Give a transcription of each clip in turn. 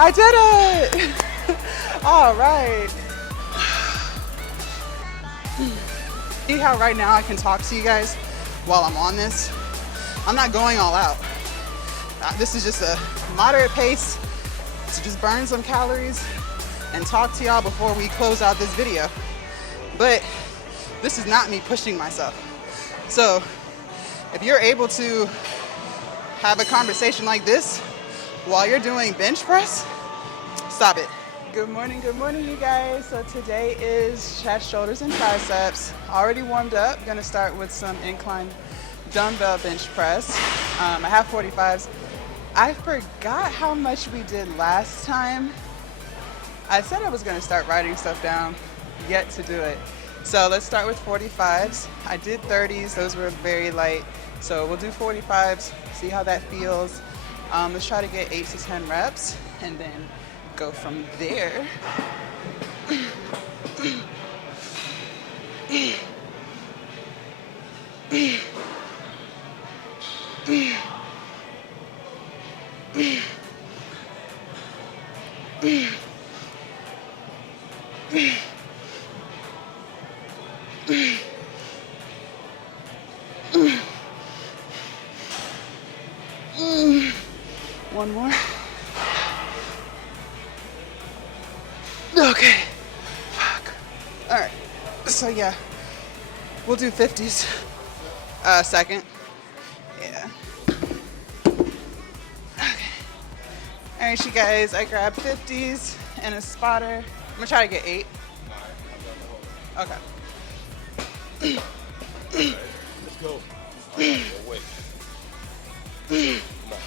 I did it! All right. See how right now I can talk to you guys while I'm on this? I'm not going all out. This is just a moderate pace to just burn some calories and talk to y'all before we close out this video. But this is not me pushing myself. So if you're able to have a conversation like this while you're doing bench press, stop it. Good morning, you guys. So today is chest, shoulders, and triceps. Already warmed up. Gonna start with some incline dumbbell bench press. I have 45s. I forgot how much we did last time. I said I was gonna start writing stuff down, yet to do it. So let's start with 45s. I did 30s, those were very light. So we'll do 45s, see how that feels. Let's try to get 8 to 10 reps and then go from there. One more. Okay. Fuck. All right. So yeah, we'll do 50s. Second. Yeah. Okay. All right, you guys. I grabbed 50s and a spotter. I'm gonna try to get 8. Okay. Let's go. Wait. Come on.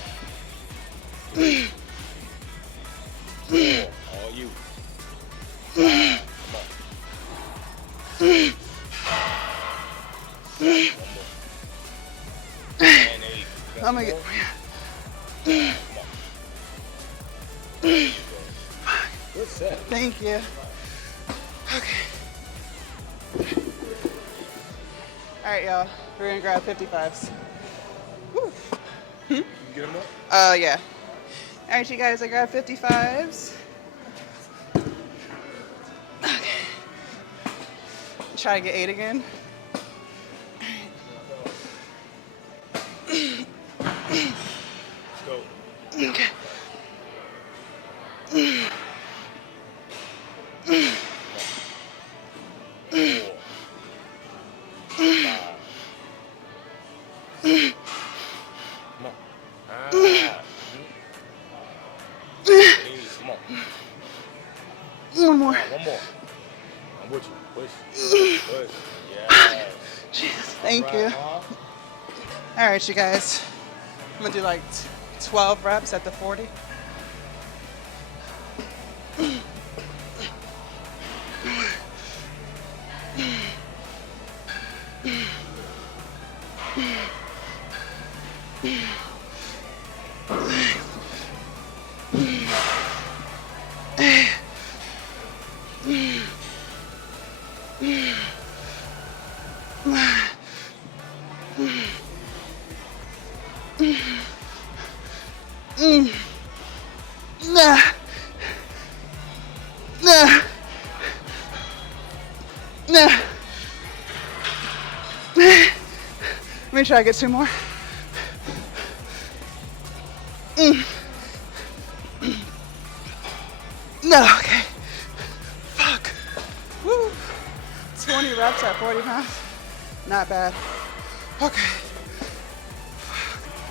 All you. Come on. And 8. I'm gonna get. Good set. Thank you. Okay. All right, y'all. We're gonna grab 55s. Woo. You get them up? Yeah. All right, you guys. I grabbed 55s. Okay. Try to get 8 again. Let's go. Okay. One more. One more. I'm with you. Push. Yeah. Jesus, thank you. All right, you guys. I'm gonna do like 12 reps at the 40. Let me try to get 2 more. No, okay. Fuck. Woo. 20 reps at 40 pounds. Not bad. Okay.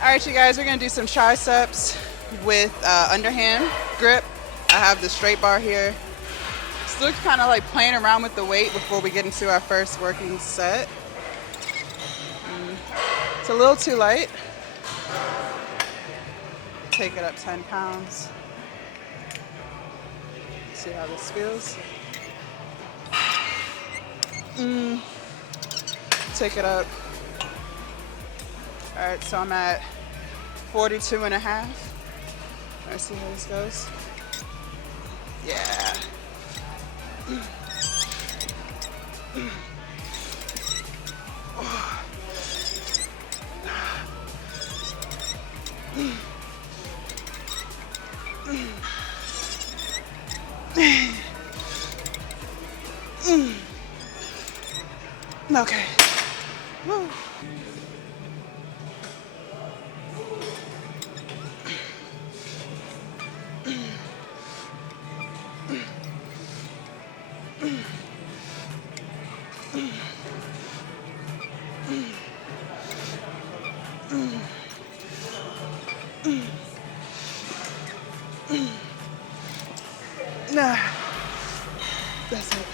All right, you guys, we're gonna do some triceps with underhand grip. I have the straight bar here. Still kind of like playing around with the weight before we get into our first working set. It's a little too light. Take it up 10 pounds. See how this feels. Take it up. All right, so I'm at 42 and a half. Let's see how this goes. Yeah. Okay. Woo. Nah. That's it.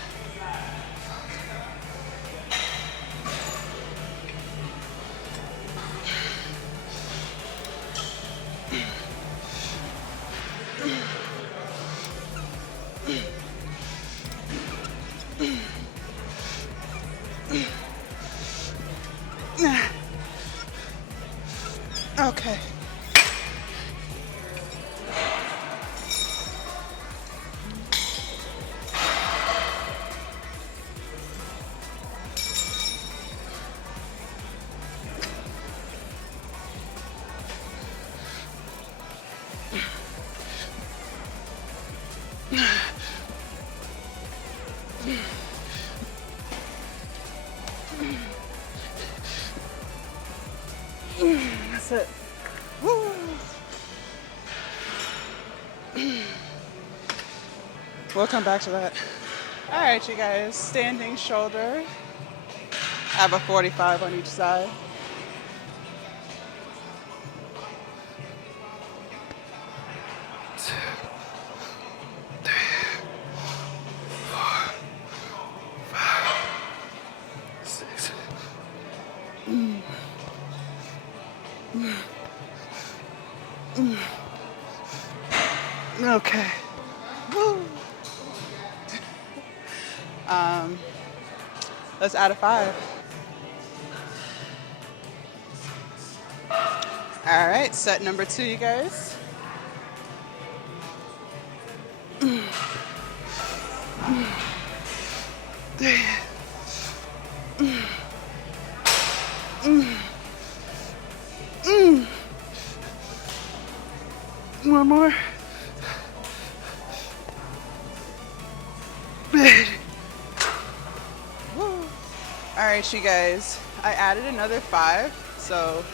Okay. That's it. Woo. We'll come back to that. All right, you guys, standing shoulder. I have a 45 on each side. Okay. Woo. Let's add a 5. All right, set number 2, you guys. One more. All right, you guys, I added another 5, so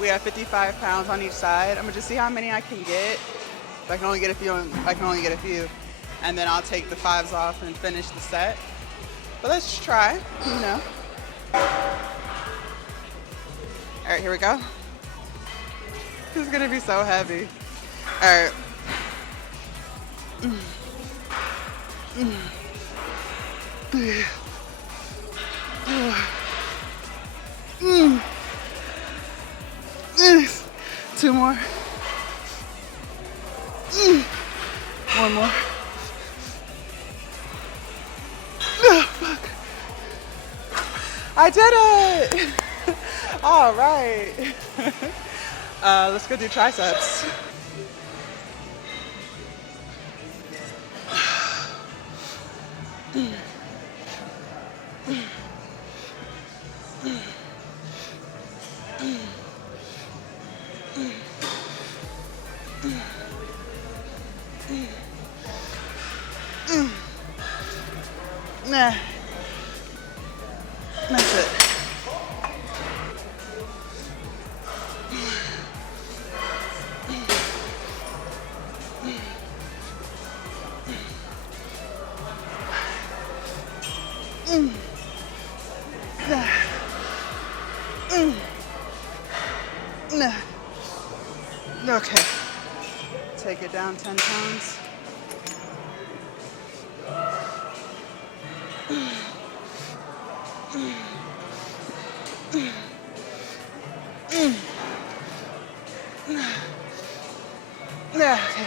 we have 55 pounds on each side. I'm gonna just see how many I can get. If I can only get a few, I can only get a few. And then I'll take the 5s off and finish the set. But let's just try, you know. All right, here we go. This is gonna be so heavy. All right. Two more. One more. Oh, fuck. I did it! All right. Let's go do triceps. Nah. That's it. Okay. Take it down 10 pounds. Yeah, okay.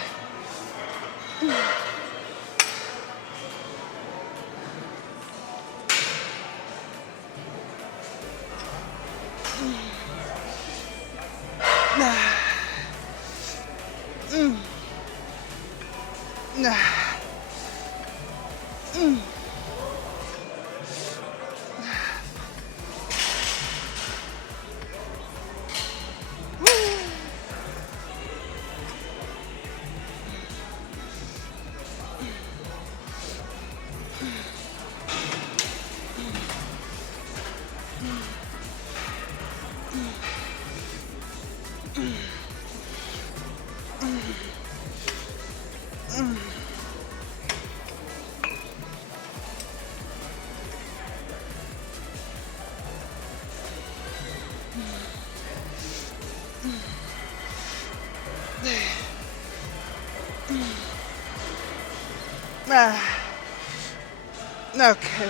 Okay.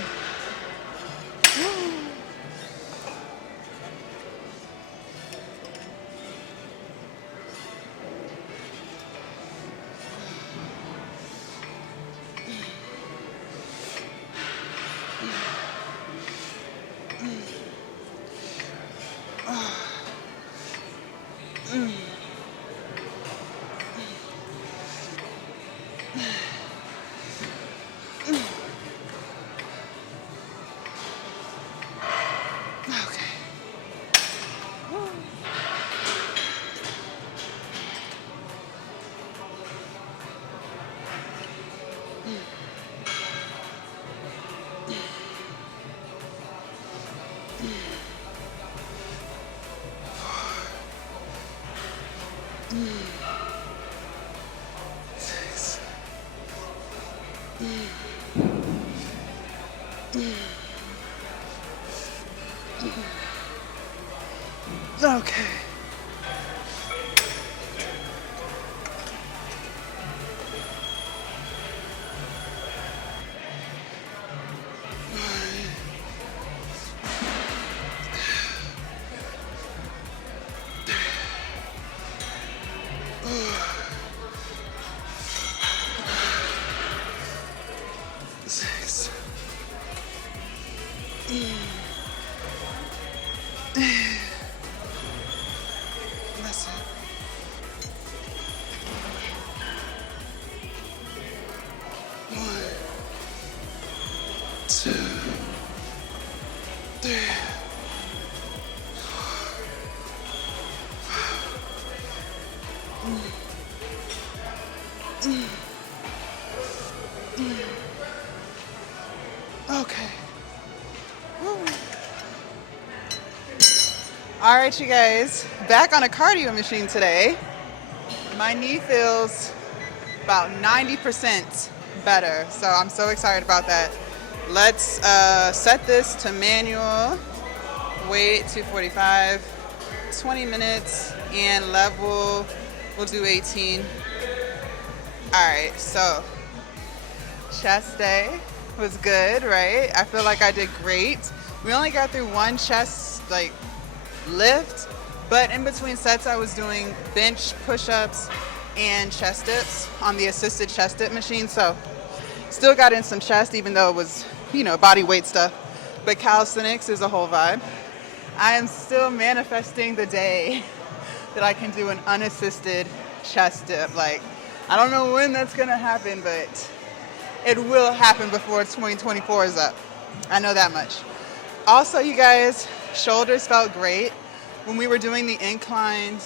Okay. Six. That's it. One, two, three. Okay. Woo. All right, you guys, back on a cardio machine today. My knee feels about 90% better, so I'm so excited about that. Let's set this to manual, weight 245, 20 minutes, and level, we'll do 18. All right, so chest day was good, right? I feel like I did great. We only got through one chest lift, but in between sets I was doing bench push-ups and chest dips on the assisted chest dip machine, so still got in some chest even though it was, body weight stuff, but calisthenics is a whole vibe. I am still manifesting the day that I can do an unassisted chest dip. I don't know when that's gonna happen, but it will happen before 2024 is up. I know that much. Also, you guys, shoulders felt great. When we were doing the inclined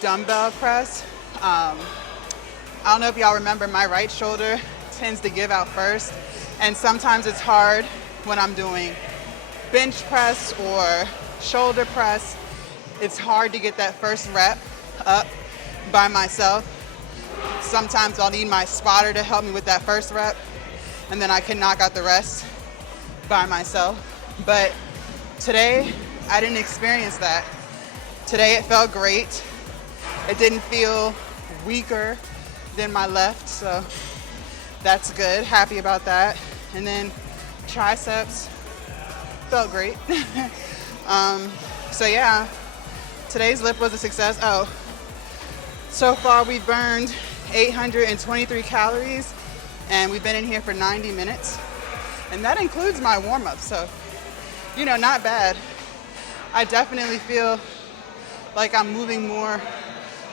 dumbbell press, I don't know if y'all remember, my right shoulder tends to give out first, and sometimes it's hard when I'm doing bench press or shoulder press. It's hard to get that first rep up by myself. Sometimes I'll need my spotter to help me with that first rep, and then I can knock out the rest by myself. But today, I didn't experience that. Today it felt great. It didn't feel weaker than my left, so that's good. Happy about that. And then triceps felt great. So yeah, today's lift was a success. Oh, so far we've burned 823 calories, and we've been in here for 90 minutes. And that includes my warm-up, so, not bad. I definitely feel like I'm moving more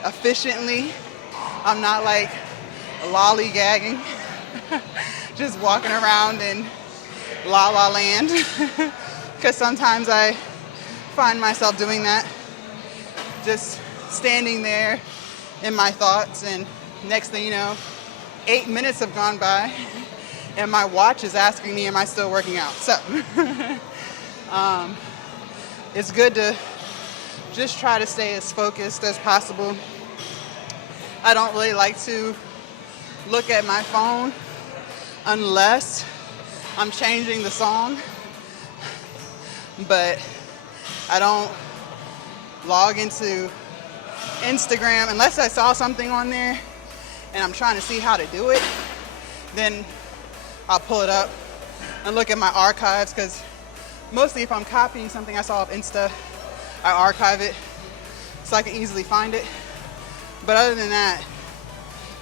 efficiently. I'm not lollygagging, just walking around in la la land, because sometimes I find myself doing that, just standing there in my thoughts, and next thing you know, 8 minutes have gone by and my watch is asking me, am I still working out? So It's good to just try to stay as focused as possible. I don't really like to look at my phone unless I'm changing the song, but I don't log into Instagram unless I saw something on there and I'm trying to see how to do it. Then I'll pull it up and look at my archives, because mostly if I'm copying something I saw off Insta, I archive it so I can easily find it. But other than that,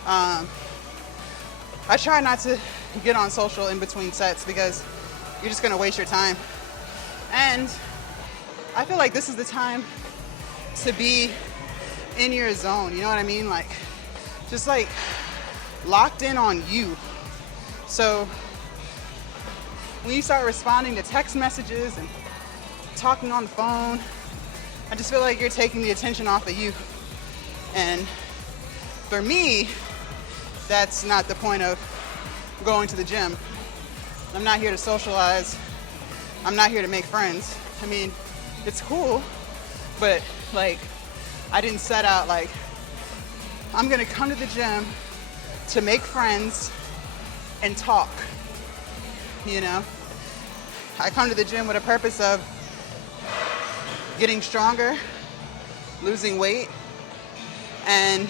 I try not to get on social in between sets, because you're just gonna waste your time. And I feel like this is the time to be in your zone, you know what I mean? Like, just like locked in on you. So when you start responding to text messages and talking on the phone, I just feel like you're taking the attention off of you. And for me, that's not the point of going to the gym. I'm not here to socialize. I'm not here to make friends. I mean, it's cool, but like, I didn't set out like, I'm gonna come to the gym to make friends and talk, you know? I come to the gym with a purpose of getting stronger, losing weight, and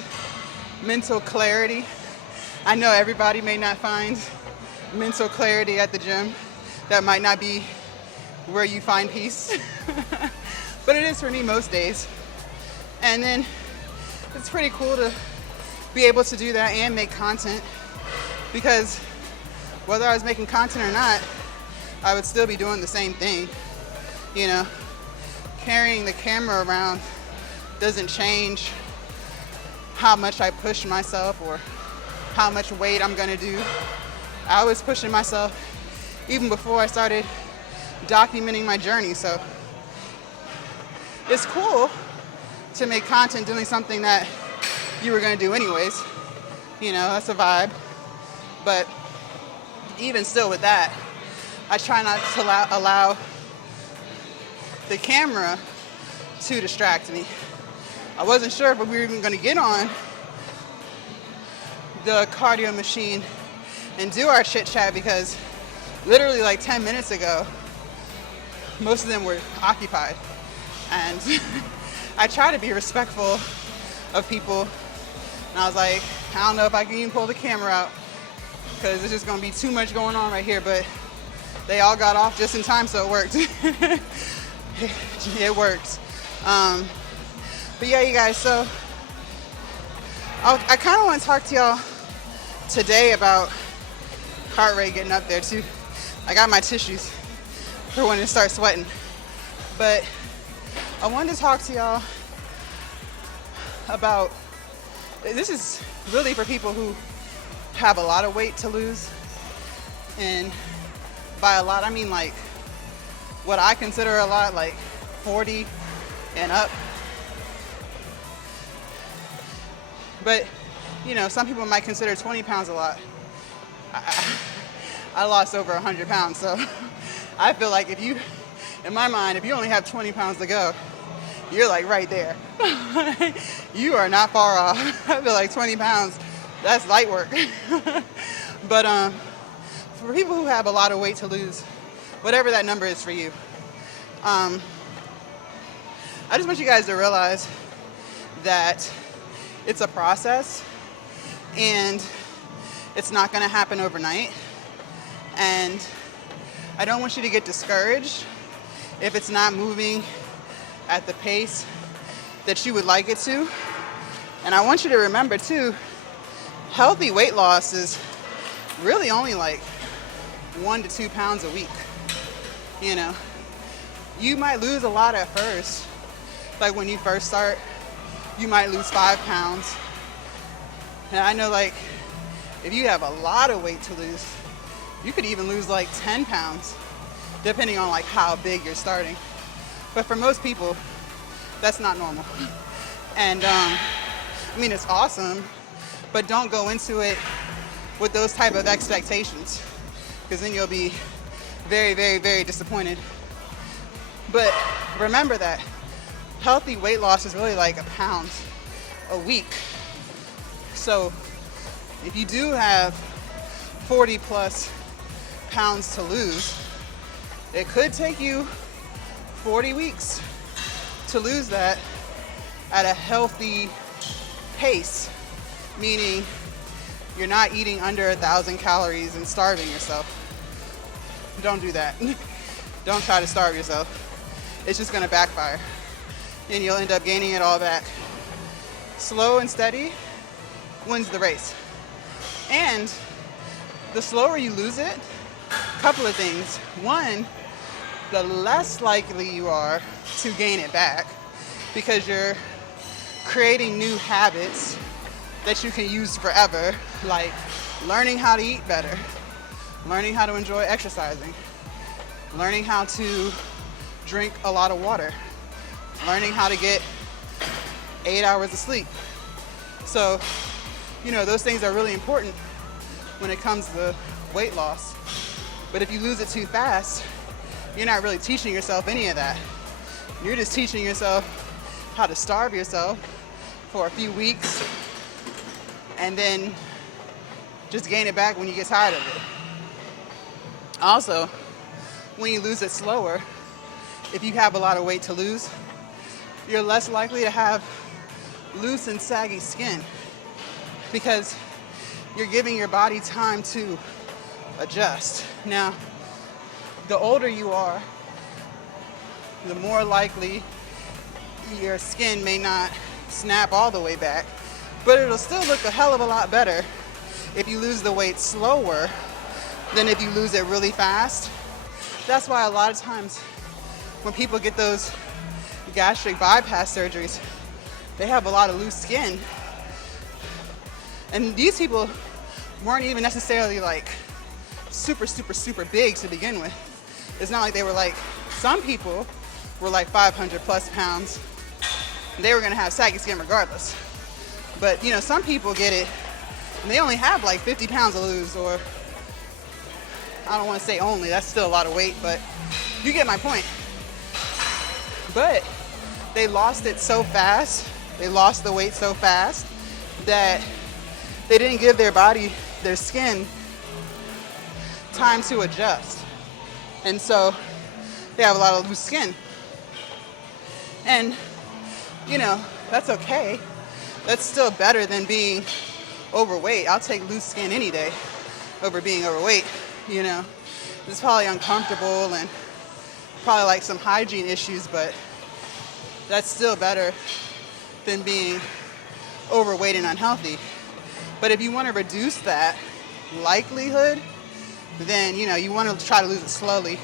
mental clarity. I know everybody may not find mental clarity at the gym. That might not be where you find peace, but it is for me most days. And then it's pretty cool to be able to do that and make content, because whether I was making content or not, I would still be doing the same thing. You know, carrying the camera around doesn't change how much I push myself or how much weight I'm gonna do. I was pushing myself even before I started documenting my journey. So it's cool to make content doing something that you were gonna do anyways. You know, that's a vibe. But even still with that, I try not to allow the camera to distract me. I wasn't sure if we were even gonna get on the cardio machine and do our chit chat, because literally like 10 minutes ago, most of them were occupied. And I try to be respectful of people. And I was like, I don't know if I can even pull the camera out, because it's just gonna be too much going on right here. But they all got off just in time, so it worked. It worked. But yeah, you guys, so I kind of want to talk to y'all today about heart rate getting up there too. I got my tissues for when it starts sweating. But I wanted to talk to y'all about, this is really for people who have a lot of weight to lose. And by a lot, I mean like what I consider a lot, like 40 and up. But, you know, some people might consider 20 pounds a lot. I lost over 100 pounds, so I feel like if you, in my mind, if you only have 20 pounds to go, you're like right there. You are not far off. I feel like 20 pounds, that's light work. But for people who have a lot of weight to lose, whatever that number is for you, I just want you guys to realize that it's a process and it's not gonna happen overnight. And I don't want you to get discouraged if it's not moving at the pace that you would like it to. And I want you to remember too, healthy weight loss is really only like 1 to 2 pounds a week. You know, you might lose a lot at first. Like when you first start, you might lose 5 pounds. And I know, like, if you have a lot of weight to lose, you could even lose like 10 pounds, depending on like how big you're starting. But for most people, that's not normal. And I mean, it's awesome, but don't go into it with those type of expectations, because then you'll be very, very, very disappointed. But remember that healthy weight loss is really like a pound a week. So if you do have 40 plus pounds to lose, it could take you 40 weeks to lose that at a healthy pace, meaning you're not eating under 1,000 calories and starving yourself. Don't do that. Don't try to starve yourself. It's just gonna backfire and you'll end up gaining it all back. Slow and steady wins the race. And the slower you lose it, a couple of things. One, the less likely you are to gain it back because you're creating new habits that you can use forever, like learning how to eat better, learning how to enjoy exercising, learning how to drink a lot of water, learning how to get 8 hours of sleep. So, you know, those things are really important when it comes to weight loss. But if you lose it too fast, you're not really teaching yourself any of that. You're just teaching yourself how to starve yourself for a few weeks and then just gain it back when you get tired of it. Also, when you lose it slower, if you have a lot of weight to lose, you're less likely to have loose and saggy skin because you're giving your body time to adjust. Now, the older you are, the more likely your skin may not snap all the way back, but it'll still look a hell of a lot better if you lose the weight slower than if you lose it really fast. That's why a lot of times when people get those gastric bypass surgeries, they have a lot of loose skin. And these people weren't even necessarily like super, super, super big to begin with. It's not like they were like, some people were like 500 plus pounds. They were gonna have saggy skin regardless. But you know, some people get it and they only have like 50 pounds to lose, or I don't wanna say only, that's still a lot of weight, but you get my point. But they lost it so fast, they lost the weight so fast that they didn't give their body, their skin, time to adjust. And so they have a lot of loose skin. And, you know, that's okay. That's still better than being overweight. I'll take loose skin any day over being overweight, you know. It's probably uncomfortable and probably like some hygiene issues, but that's still better than being overweight and unhealthy. But if you want to reduce that likelihood, then, you know, you want to try to lose it slowly.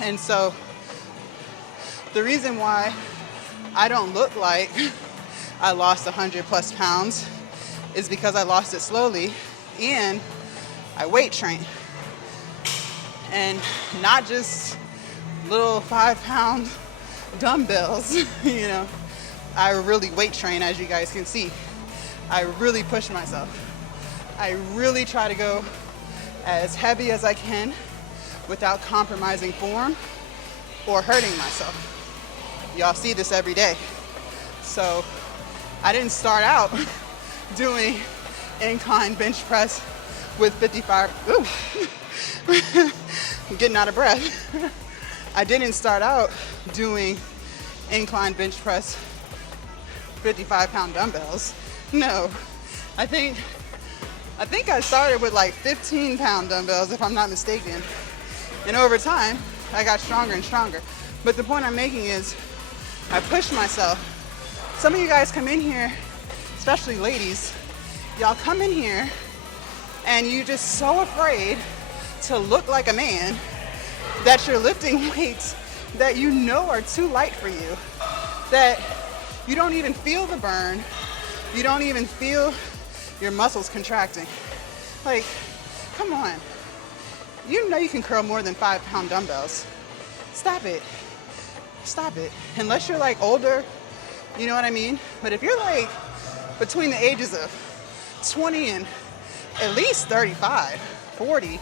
And so the reason why I don't look like I lost 100 plus pounds is because I lost it slowly and I weight train. And not just little 5-pound dumbbells, you know. I really weight train, as you guys can see. I really push myself. I really try to go as heavy as I can without compromising form or hurting myself. Y'all see this every day. So I didn't start out doing incline bench press with 55, I'm getting out of breath. I didn't start out doing incline bench press 55-pound dumbbells. No, I think I started with like 15-pound dumbbells, if I'm not mistaken. And over time, I got stronger and stronger. But the point I'm making is, I pushed myself. Some of you guys come in here, especially ladies, y'all come in here and you're just so afraid to look like a man that you're lifting weights that you know are too light for you, that you don't even feel the burn. You don't even feel your muscles contracting. Like, come on. You know you can curl more than 5-pound dumbbells. Stop it. Stop it. Unless you're like older, you know what I mean? But if you're like between the ages of 20 and at least 35, 40,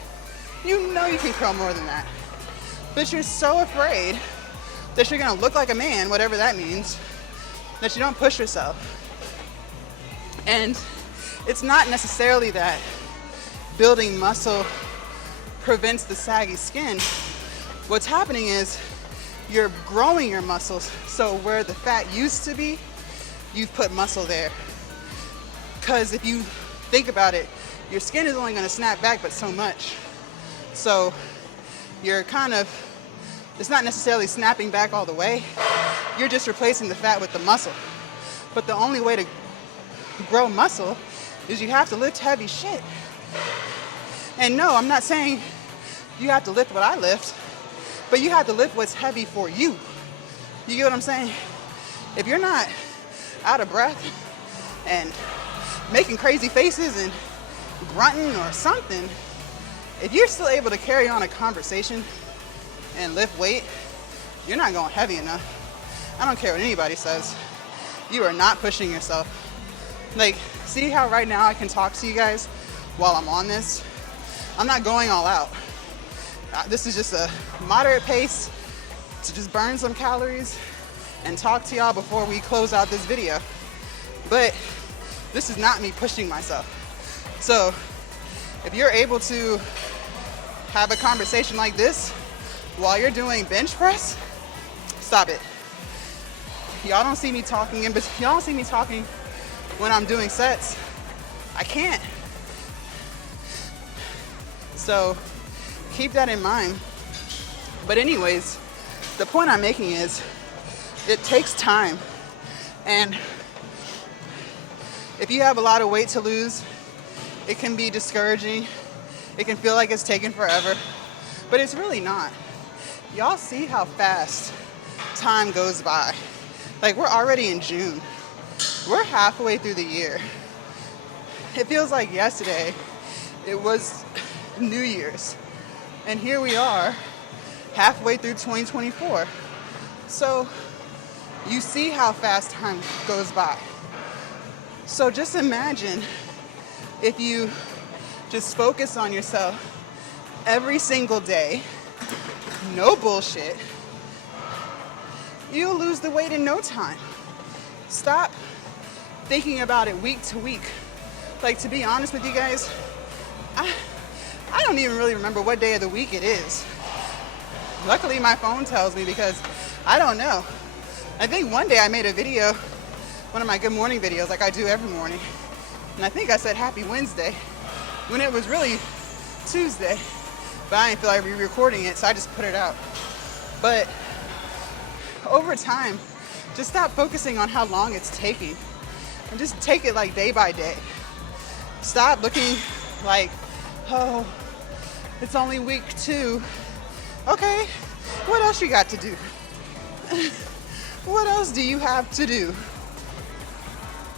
you know you can curl more than that. but you're so afraid that you're gonna look like a man, whatever that means, that you don't push yourself. And it's not necessarily that building muscle prevents the saggy skin. What's happening is you're growing your muscles, so where the fat used to be, you've put muscle there. Because if you think about it, your skin is only gonna snap back but so much. So you're kind of, it's not necessarily snapping back all the way, you're just replacing the fat with the muscle. But the only way to grow muscle is you have to lift heavy shit. And no, I'm not saying you have to lift what I lift, but you have to lift what's heavy for you. You get what I'm saying? If you're not out of breath and making crazy faces and grunting or something, if you're still able to carry on a conversation and lift weight, you're not going heavy enough. I don't care what anybody says. You are not pushing yourself. Like, see how right now I can talk to you guys while I'm on this? I'm not going all out. This is just a moderate pace to just burn some calories and talk to y'all before we close out this video. But this is not me pushing myself. So if you're able to have a conversation like this while you're doing bench press, stop it. Y'all don't see me talking y'all don't see me talking when I'm doing sets. I can't. So keep that in mind. But anyways, the point I'm making is it takes time. And if you have a lot of weight to lose, it can be discouraging. It can feel like it's taking forever, but it's really not. Y'all see how fast time goes by. Like, we're already in June. We're halfway through the year. It feels like yesterday it was New Year's. And here we are, halfway through 2024. So you see how fast time goes by. So just imagine if you just focus on yourself every single day, no bullshit, you'll lose the weight in no time. Stop thinking about it week to week. Like, to be honest with you guys, I don't even really remember what day of the week it is. Luckily, my phone tells me because I don't know. I think one day I made a video, one of my good morning videos, like I do every morning. And I think I said Happy Wednesday when it was really Tuesday. But I didn't feel like re-recording it, so I just put it out. But over time, just stop focusing on how long it's taking and just take it like day by day. Stop looking like, oh, it's only week 2. Okay, what else you got to do? What else do you have to do?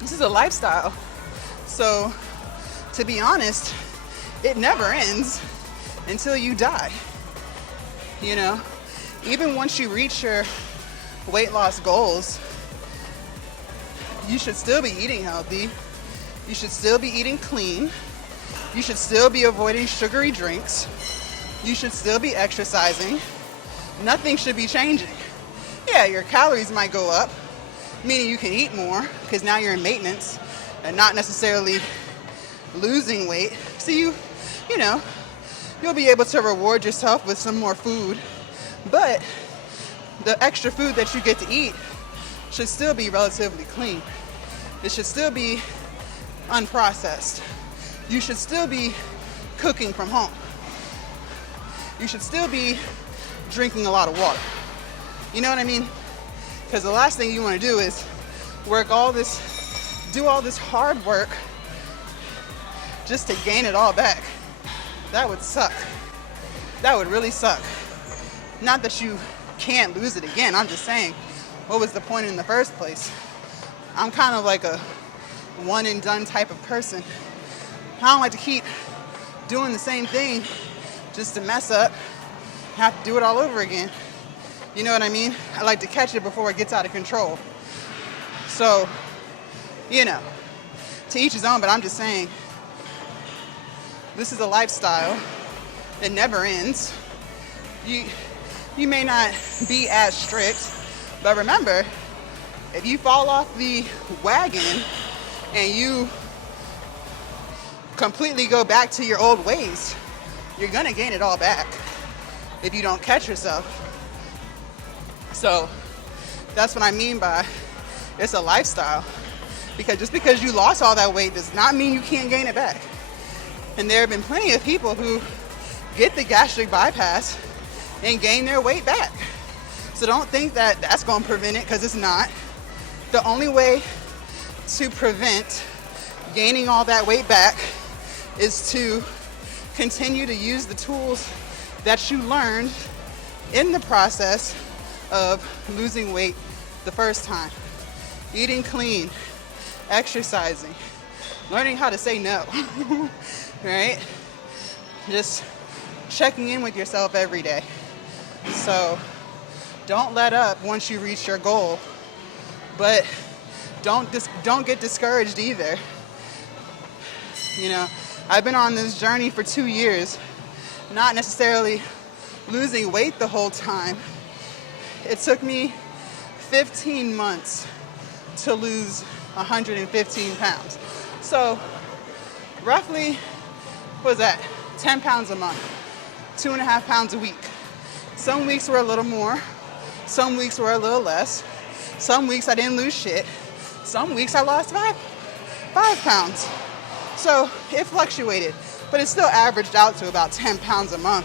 This is a lifestyle. So, to be honest, it never ends until you die. You know, even once you reach your weight loss goals, you should still be eating healthy. You should still be eating clean. You should still be avoiding sugary drinks. You should still be exercising. Nothing should be changing. Yeah, your calories might go up, meaning you can eat more because now you're in maintenance and not necessarily losing weight. So you know, you'll be able to reward yourself with some more food, but the extra food that you get to eat should still be relatively clean. It should still be unprocessed. You should still be cooking from home. You should still be drinking a lot of water. You know what I mean? Because the last thing you want to do is do all this hard work just to gain it all back. That would suck. That would really suck. Not that you can't lose it again. I'm just saying, what was the point in the first place? I'm kind of like a one and done type of person. I don't like to keep doing the same thing just to mess up, have to do it all over again. You know what I mean? I like to catch it before it gets out of control. So, you know, to each his own, but I'm just saying, this is a lifestyle. It never ends. You you may not be as strict, but remember, if you fall off the wagon and you completely go back to your old ways, you're gonna gain it all back if you don't catch yourself. So that's what I mean by it's a lifestyle. Because just because you lost all that weight does not mean you can't gain it back. And there have been plenty of people who get the gastric bypass and gain their weight back. So don't think that that's going to prevent it, because it's not. The only way to prevent gaining all that weight back is to continue to use the tools that you learned in the process of losing weight the first time. Eating clean, exercising, learning how to say no, right? Just checking in with yourself every day. So don't let up once you reach your goal, but don't get discouraged either. You know, I've been on this journey for 2 years, not necessarily losing weight the whole time. It took me 15 months to lose 115 pounds. So roughly, what was that? 10 pounds a month, 2.5 pounds a week. Some weeks were a little more, some weeks were a little less. Some weeks I didn't lose shit. Some weeks I lost 5 pounds. So it fluctuated, but it still averaged out to about 10 pounds a month.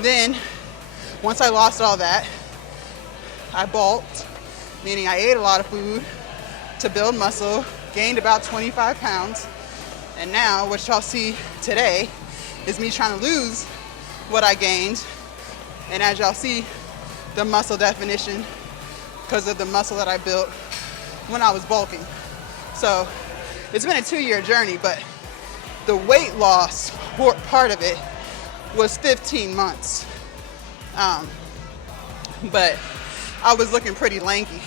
Then, once I lost all that, I bulked, meaning I ate a lot of food to build muscle, gained about 25 pounds, and now what y'all see today is me trying to lose what I gained. And as y'all see, the muscle definition because of the muscle that I built when I was bulking. So it's been a 2-year journey, but the weight loss part of it was 15 months. But I was looking pretty lanky,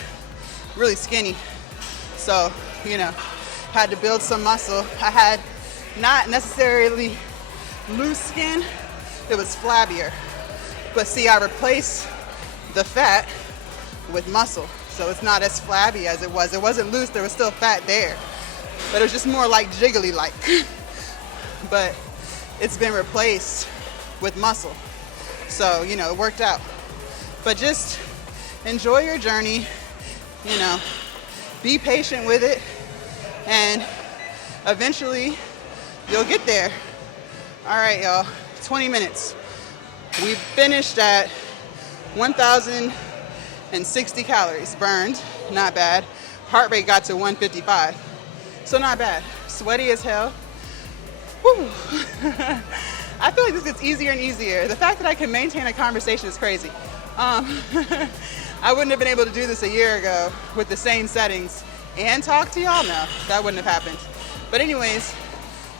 really skinny. So, you know, had to build some muscle. I had not necessarily loose skin, it was flabbier. But see, I replaced the fat with muscle. So it's not as flabby as it was. It wasn't loose, there was still fat there. But it was just more like jiggly-like. But it's been replaced with muscle. So, you know, it worked out. But just enjoy your journey, you know, be patient with it, and eventually you'll get there. All right, y'all, 20 minutes. We finished at 1,060 calories burned, not bad. Heart rate got to 155, so not bad. Sweaty as hell. Woo. I feel like this gets easier and easier. The fact that I can maintain a conversation is crazy. I wouldn't have been able to do this a year ago with the same settings and talk to y'all. No, that wouldn't have happened. But anyways,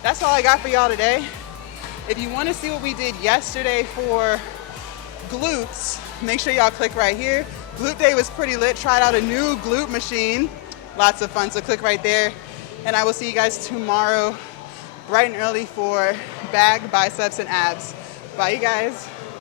that's all I got for y'all today. If you want to see what we did yesterday for glutes, make sure y'all click right here. Glute day was pretty lit. Tried out a new glute machine. Lots of fun, so click right there. And I will see you guys tomorrow, bright and early, for back, biceps, and abs. Bye, you guys.